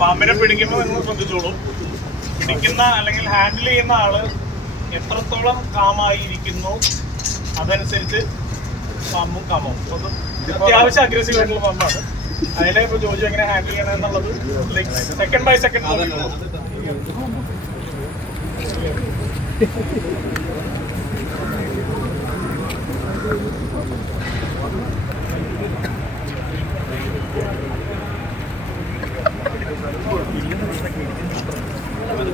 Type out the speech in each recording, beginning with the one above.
പാമ്പിനെ പിടിക്കുമ്പോൾ നിങ്ങൾ ശ്രദ്ധിച്ചോളൂ. പിടിക്കുന്ന അല്ലെങ്കിൽ ഹാൻഡിൽ ചെയ്യുന്ന ആൾ എത്രത്തോളം കാമായിരിക്കുന്നു അതനുസരിച്ച് പാമ്പും കാമാവും. അത് അത്യാവശ്യം അഗ്രസീവ് ആയിട്ടുള്ള പാമ്പാണ്. അതിനെ ഇപ്പൊ ജോജി എങ്ങനെ ഹാൻഡിൽ ചെയ്യണം എന്നുള്ളത് സെക്കൻഡ് ബൈ സെക്കൻഡ്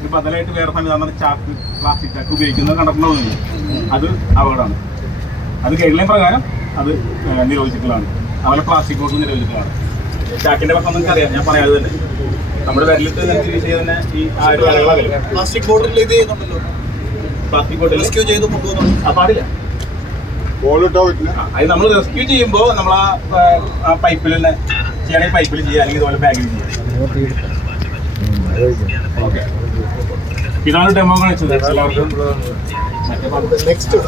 ഒരു ബദലായിട്ട് വേറെ സംവിധാനം ചാക്ക് പ്ലാസ്റ്റിക് ചാക്ക് ഉപയോഗിക്കുന്നത് കണ്ടിട്ടുണ്ടാവുന്നില്ല അത് അപകടമാണ് അത് ഗൈഡ് ലൈൻ പ്രകാരം അത് നിരോധിച്ചിട്ടുള്ളതാണ്. അതുപോലെ പ്ലാസ്റ്റിക് ബോട്ടിൽ നിരോധിച്ചിട്ടുള്ളതാണ്. ചാക്കിന്റെ പക്കം നിങ്ങൾക്ക് അറിയാം. ഞാൻ പറയാതെ തന്നെ. നമ്മുടെ വിരലിട്ട് നിങ്ങൾക്ക് തന്നെ ഈ ആ ഒരു വരകളകലും പ്ലാസ്റ്റിക് ബോട്ടിൽ ഇത് ചെയ്യുന്നുണ്ടല്ലോ. പ്ലാസ്റ്റിക് ബോട്ടിൽ റെസ്ക്യൂ ചെയ്ത് കൊണ്ടുപോകുന്നുണ്ട് ആ പാടില്ല. അത് നമ്മൾ റെസ്ക്യൂ ചെയ്യുമ്പോൾ നമ്മൾ ആ പൈപ്പിൽ തന്നെ ചെയ്യണമെങ്കിൽ പൈപ്പിൽ ചെയ്യുക അല്ലെങ്കിൽ ഇതുപോലെ ബാഗിൽ ചെയ്യുക. ഓക്കെ ഇതാണ് ഡെമോ കാണിച്ചത് എല്ലാവർക്കും. നെക്സ്റ്റ്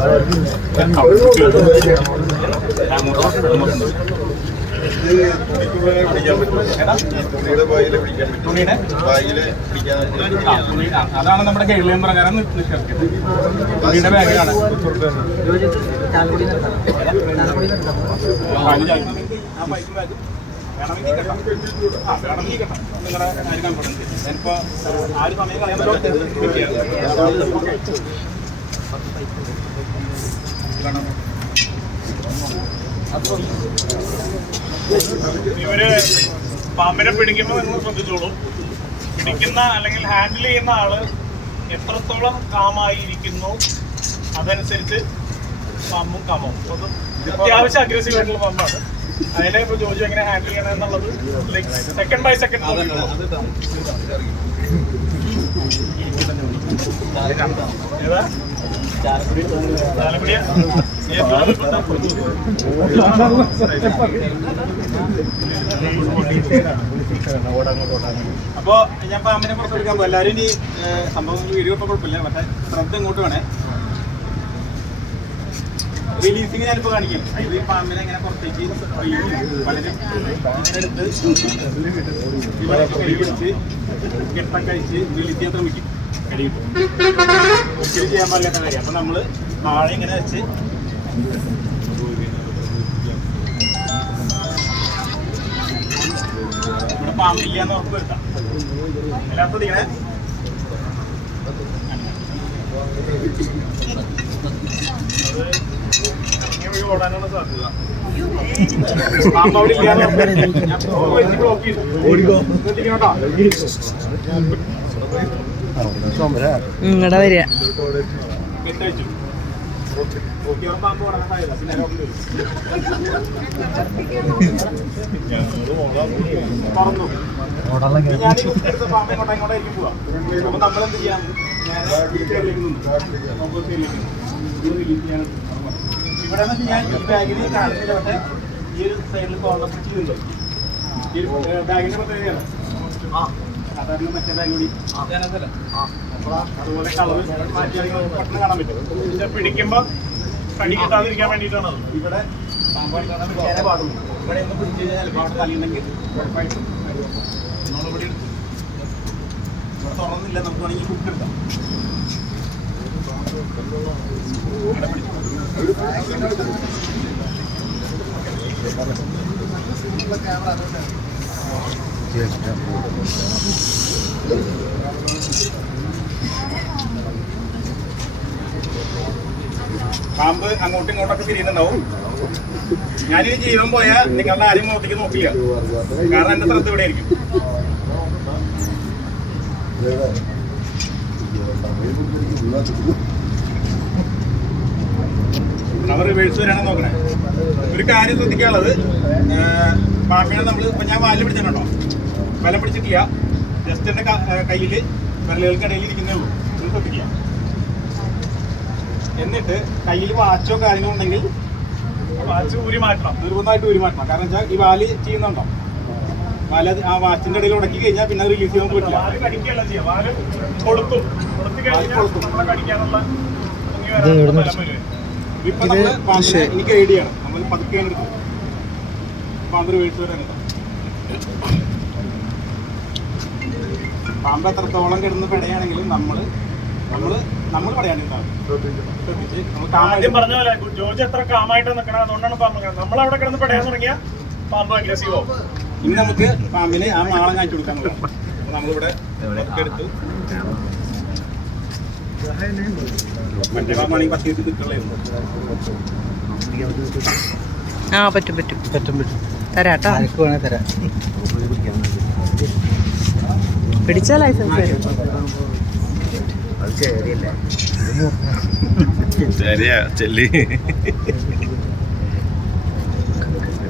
പിടിക്കാൻ പറ്റും തുണിയുടെ പിടിക്കാൻ പറ്റും അതാണ് നമ്മുടെ കേരളീയം ലൈൻ പ്രകാരം തുണിയുടെ ബാഗിലാണ് ആ, പൈപ്പ് ബാഗ് ഇവർ പാമ്പിനെ പിടിക്കുമ്പോൾ നിങ്ങൾ ശ്രദ്ധിച്ചോളൂ. പിടിക്കുന്ന അല്ലെങ്കിൽ ഹാൻഡിൽ ചെയ്യുന്ന ആൾ എത്രത്തോളം കാമായിരിക്കുന്നു അതനുസരിച്ച് പാമ്പും കാമാവും. അത്യാവശ്യം അഗ്രസീവ് ആയിട്ടുള്ള പാമ്പാണ്. അതിനെ ഇപ്പൊ ജോജി എങ്ങനെ ഹാൻഡിൽ ചെയ്യണം എന്നുള്ളത് ലൈക് സെക്കൻഡ് ബൈ സെക്കൻഡ്? അപ്പോ ഞാൻ പാമ്പിനെ പുറത്തെടുക്കാൻ പോകും എല്ലാവരും ഇനി ഏഹ്, സംഭവം വീഡിയോ ഇപ്പൊ കുഴപ്പമില്ല. പക്ഷെ ശ്രദ്ധ ഇങ്ങോട്ട് വേണേ. റിലീസിങ് ഞാനിപ്പോ കാണിക്കും. ഇത് ഈ പാമ്പിനെ ഇങ്ങനെ പുറത്തേക്ക് release ചെയ്യും. പലരും ഇതിനെടുത്ത് ഇവരെ കൈപിടിച്ച് കെട്ടം കഴിച്ച് റിലീസ് ചെയ്യാൻ ശ്രമിക്കും. കഴിയും ഒരിക്കലും ചെയ്യാൻ പാടില്ലാത്ത കാര്യം. അപ്പൊ നമ്മൾ താഴെ ഇങ്ങനെ വെച്ച് ഇവിടെ പാമ്പില്ല എന്ന് ഉറപ്പ് വരുത്താം. ശ്രദ്ധിക്കണേ ഇങ്ങനെ ഓടാനാണ് സാധ്യത. ഇങ്ങടെ വരിക കെട്ട് ഇവിടെ ഞാൻ ഈ കാണിച്ചില്ല പക്ഷേ ഈ ഒരു സൈഡിൽ കോർണർ ഉണ്ട് ഈ ബാഗിന്റെ പ്രത്യേകതയാണ് സാധാരണ മറ്റേ ബാഗ് കൂടി. അതുപോലെ കളർ മാറ്റിയാൽ പെട്ടെന്ന് കാണാൻ പറ്റും. ഇത് പിടിക്കുമ്പോ കടി കിട്ടാതിരിക്കാൻ വേണ്ടിയിട്ടാണ് ഇവിടെ പാടുള്ളൂ ഇവിടെ ഒന്ന് പിടിച്ച് കഴിഞ്ഞാൽ തലയുണ്ടെങ്കിൽ ഉറപ്പായിട്ടും തുറന്നില്ല നമുക്ക് വേണമെങ്കിൽ ഫുഡ് എടുക്കാം. പാമ്പ് അങ്ങോട്ടും ഇങ്ങോട്ടൊക്കെ തിരിയുന്നുണ്ടാവും. ഞാനീ ജീവൻ പോയാൽ നിങ്ങളുടെ ആരും മുഖത്തേക്ക് നോക്കില്ല. കാരണം എന്റെ ശ്രദ്ധ ഇവിടെ ആയിരിക്കും. വരാണ് നോക്കണേ. ഒരു കാര്യം ശ്രദ്ധിക്കാനുള്ളത് പാമ്പിനെ നമ്മൾ ഇപ്പൊ ഞാൻ വാലിൽ പിടിച്ചിട്ടുണ്ടോ? വല പിടിച്ചിട്ടില്ല ജസ്റ്റ് എന്റെ കയ്യിൽ വിരലുകൾക്കിടയിൽ ഇരിക്കുന്നേ ഉള്ളൂ. ഇത് ശ്രദ്ധിക്കുക. എന്നിട്ട് കയ്യിൽ വാച്ചോ കാര്യങ്ങളോ ഉണ്ടെങ്കിൽ വാച്ച് ഊരി മാറ്റണം. നിർബന്ധമായിട്ട് ഊരി മാറ്റണം. കാരണം വെച്ചാൽ ഈ വാൽ ചെയ്യുന്നുണ്ടോ? വാൽ അത് ആ വാച്ചിന്റെ ഇടയിൽ ഉടക്കി കഴിഞ്ഞാൽ പിന്നെ റിലീസ് ചെയ്യാൻ പറ്റില്ല. വാൽ കടിക്കുകയല്ല ചെയ്യുക വാൽ കൊടുത്തും കൊടുത്തു കഴിഞ്ഞാൽ. നമ്മളെ കടിക്കാനുള്ള പൊങ്ങി വരാനുള്ള ബലം വരും. ഇപ്പൊ നമ്മൾ പാമ്പിനെ എനിക്ക് ഐഡിയ ആണ്. നമ്മൾ പതുക്കെയാണ് എടുത്തത് പാമ്പ് വീഴ്ച വരാനില്ല പാമ്പ് എത്രത്തോളം കിടന്ന് പെടയാണെങ്കിലും നമ്മൾ നമ്മൾ നമ്മൾ ആദ്യം പറഞ്ഞ പോലെ ജോർജ് എത്ര കാമായിട്ട് നിൽക്കണം അതുകൊണ്ടാണ് പാമ്പ് അവിടെ കിടന്ന് പെടയാൻ തുടങ്ങിയ പാമ്പ് അഗ്രസീവ് ആവും. ഇനി നമുക്ക് പാമ്പിന് ആ മാളം കാണിച്ചു കൊടുക്കാൻ നോക്കാം. നമ്മളിവിടെ എടുത്തു. മറ്റേ പാമ്പാണെങ്കിൽ പത്ത് ദിവസം കിട്ടുള്ളൂ ആ പറ്റും പറ്റും. പറ്റും പറ്റും. തരാട്ടോ. പിടിച്ച ലൈസൻസ് തരും ശരിയാ ചെല്ലി.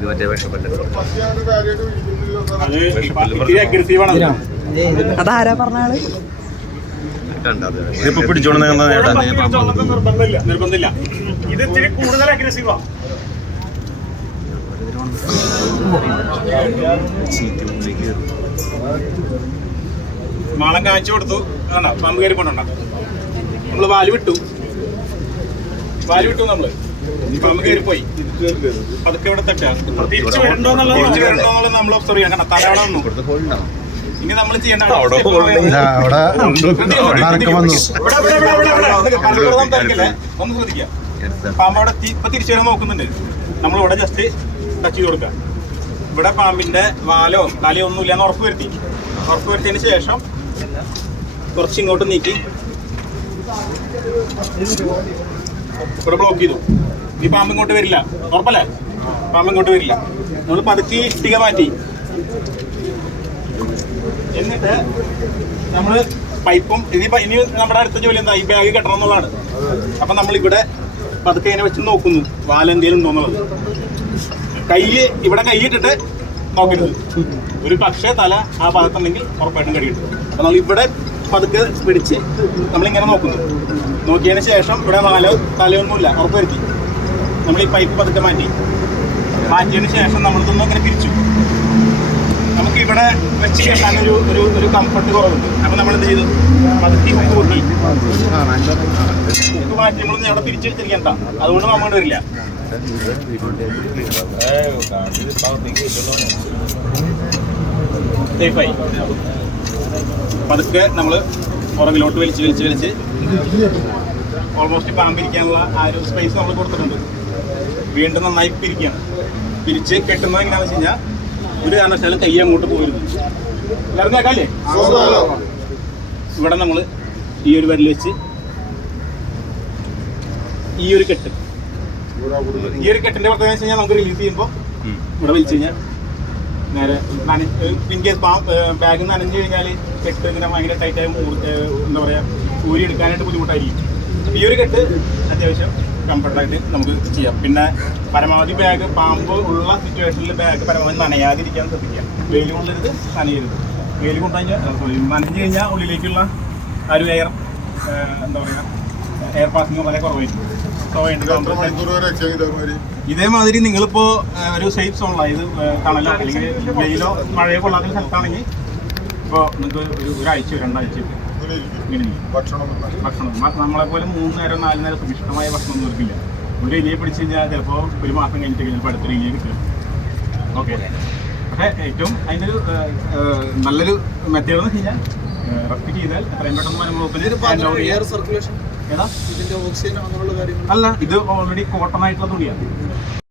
ഇത് മറ്റേ വിഷമല്ലോ അത് ഇത്തിരി അഗ്രസീവാണ് അത്. അതാരാ പറഞ്ഞാൾ ഇതിപ്പോ പിടിച്ചോണ്ട് നിർബന്ധമില്ല. നിർബന്ധമില്ല. ഇത് ഇത്തിരി കൂടുതൽ അഗ്രസീവാ മാളം കാച്ചു കൊടുത്തു. കാണാം പമ്പ് കയറി കൊണ്ടുണ്ട നമ്മൾ വാൽ വിട്ടു. വാൽ വിട്ടു നമ്മൾ. കയറി പോയി. ഇവിടെ തട്ടാ തിരിച്ചു നമ്മൾ ഒബ്സർവ് ചെയ്യാം. കാരണം തല അവിടെ ഇനി നമ്മൾ ചെയ്യേണ്ട. ഒന്ന് ശ്രദ്ധിക്കാം പാമ്പ് അവിടെ ഇപ്പൊ തിരിച്ചു വരാൻ നോക്കുന്നുണ്ട്. നമ്മൾ ഇവിടെ ജസ്റ്റ് ടച്ച് ചെയ്ത് കൊടുക്കാം ഇവിടെ പാമ്പിന്റെ വാലോ തലയോ ഒന്നും ഇല്ലാന്ന് ഉറപ്പ് വരുത്തി. ഉറപ്പ് വരുത്തിയതിന് ശേഷം കുറച്ച് ഇങ്ങോട്ട് നീക്കി. ഇവിടെ ബ്ലോക്ക് ചെയ്തു. ഈ പാമ്പ് ഇങ്ങോട്ട് വരില്ല. ഉറപ്പല്ലേ? പാമ്പ് ഇങ്ങോട്ട് വരില്ല. നമ്മൾ പതുക്കി ഇഷ്ടിക മാറ്റി. എന്നിട്ട് നമ്മൾ പൈപ്പും ഇനി ഇനി നമ്മുടെ അടുത്ത ജോലി എന്താ? ഈ ബാഗ് കെട്ടണം എന്നുള്ളതാണ്. അപ്പൊ നമ്മളിവിടെ പതുക്കെ ഇങ്ങനെ വെച്ച് നോക്കുന്നു. വാലെന്തേലും തോന്നുന്നത് എന്നുള്ളത്. കൈ ഇവിടെ കൈ ഇട്ടിട്ട് നോക്കരുത്. ഒരു പക്ഷേ തല ആ ഭാഗത്തുണ്ടെങ്കിൽ ഉറപ്പായിട്ടും കഴിയിട്ടു അപ്പൊ നമ്മൾ ഇവിടെ പതുക്കെ പിടിച്ച് നമ്മളിങ്ങനെ നോക്കുന്നു. നോക്കിയതിന് ശേഷം ഇവിടെ മാല തലയൊന്നുമില്ല ഉറപ്പ് വരുത്തി നമ്മൾ ഈ പൈപ്പ് പതുക്കെ മാറ്റി. മാറ്റിയതിന് ശേഷം നമ്മൾ നമ്മളിതൊന്നും ഇങ്ങനെ പിരിച്ചു. നമുക്ക് ഇവിടെ വെച്ച് കേട്ടാൻ ഒരു ഒരു ഒരു കംഫർട്ട് കുറവുണ്ട്. അപ്പൊ നമ്മൾ എന്ത് ചെയ്തു? പതുക്കി കൂട്ടി ഉപ്പ് മാറ്റി നമ്മൾ അവിടെ പിരിച്ചെടുത്തിരിക്കണ്ട അതുകൊണ്ട് നമ്മൾ വരില്ല. സേഫായി പതുക്കെ നമ്മൾ പുറകിലോട്ട് വലിച്ച് വലിച്ച് വലിച്ച് ഓൾമോസ്റ്റ് പാമ്പിരിക്കാനുള്ള ആ ഒരു സ്പേസ് നമ്മൾ കൊടുത്തിട്ടുണ്ട്. വീണ്ടും നന്നായി പിരിക്കുകയാണ് പിരിച്ച് കെട്ടുന്നത് എങ്ങനെയാണെന്ന് വെച്ച് കഴിഞ്ഞാൽ ഒരു കാരണവശാലും കൈ അങ്ങോട്ട് പോയിരുന്നു എല്ലാവരും കേൾക്കാല്ലേ? ഇവിടെ നമ്മൾ ഈ ഒരു വരൽ വെച്ച് ഈ ഒരു കെട്ട്. ഈ ഒരു കെട്ടിന്റെ പ്രത്യേകത വെച്ച് കഴിഞ്ഞാൽ നമുക്ക് റിലീസ് ചെയ്യുമ്പോൾ ഇവിടെ വലിച്ചു കഴിഞ്ഞാൽ നേരെ ഇൻ കേസ് ബാഗ് നനഞ്ഞു കഴിഞ്ഞാൽ കെട്ട് ഇങ്ങനെ ഭയങ്കര ടൈറ്റായി എന്താ പറയുക ഊരി എടുക്കാനായിട്ട് ബുദ്ധിമുട്ടായിരിക്കും. ഈ ഒരു കെട്ട് അത്യാവശ്യം കംഫർട്ടായിട്ട് നമുക്ക് ചെയ്യാം. പിന്നെ പരമാവധി ബാഗ് പാമ്പ് ഉള്ള സിറ്റുവേഷനിൽ ബാഗ് പരമാവധി നനയാതിരിക്കാൻ ശ്രദ്ധിക്കാം വെയിൽ കൊള്ളരുത് നനയരുത്. വെയിൽ കൊണ്ടു കഴിഞ്ഞാൽ നനഞ്ഞു കഴിഞ്ഞാൽ ഉള്ളിലേക്കുള്ള ആ ഒരു എയർ എന്താ പറയുക എയർ വളരെ കുറവായിരിക്കും. ഇതേമാതിരി? നിങ്ങളിപ്പോ ഒരു സേഫ് സോണിലാണ് ഇത് തണലോ അല്ലെങ്കിൽ വെയിലോ മഴയോ കൊള്ളാത്ത സ്ഥലത്താണെങ്കിൽ ഇപ്പോൾ നിങ്ങൾക്ക് ഒരു ഒരാഴ്ച രണ്ടാഴ്ച ഇങ്ങനെ ഭക്ഷണം ഭക്ഷണം. നമ്മളെ പോലെ മൂന്ന് നേരം നാല് നേരം സുഭിഷ്ടമായ ഭക്ഷണം ഒന്നും ഇരിക്കില്ല ഒരു ഇലയെ പിടിച്ച് കഴിഞ്ഞാൽ ചിലപ്പോൾ ഒരു മാസം കഴിഞ്ഞിട്ട് ചിലപ്പോൾ അടുത്തൊരു ഇലയെ കിട്ടും. ഓക്കെ. പക്ഷേ ഏറ്റവും അതിന്റെ ഒരു നല്ലൊരു മെത്തേഡ് എന്ന് വെച്ച് കഴിഞ്ഞാൽ റെസ്പെക്ട് ചെയ്താൽ എത്രയും പെട്ടെന്ന് എയർ സർക്കുലേഷൻ അല്ല ഇത് ഓൾറെഡി കോട്ടൺ ആയിട്ടുള്ള തുണിയാണ്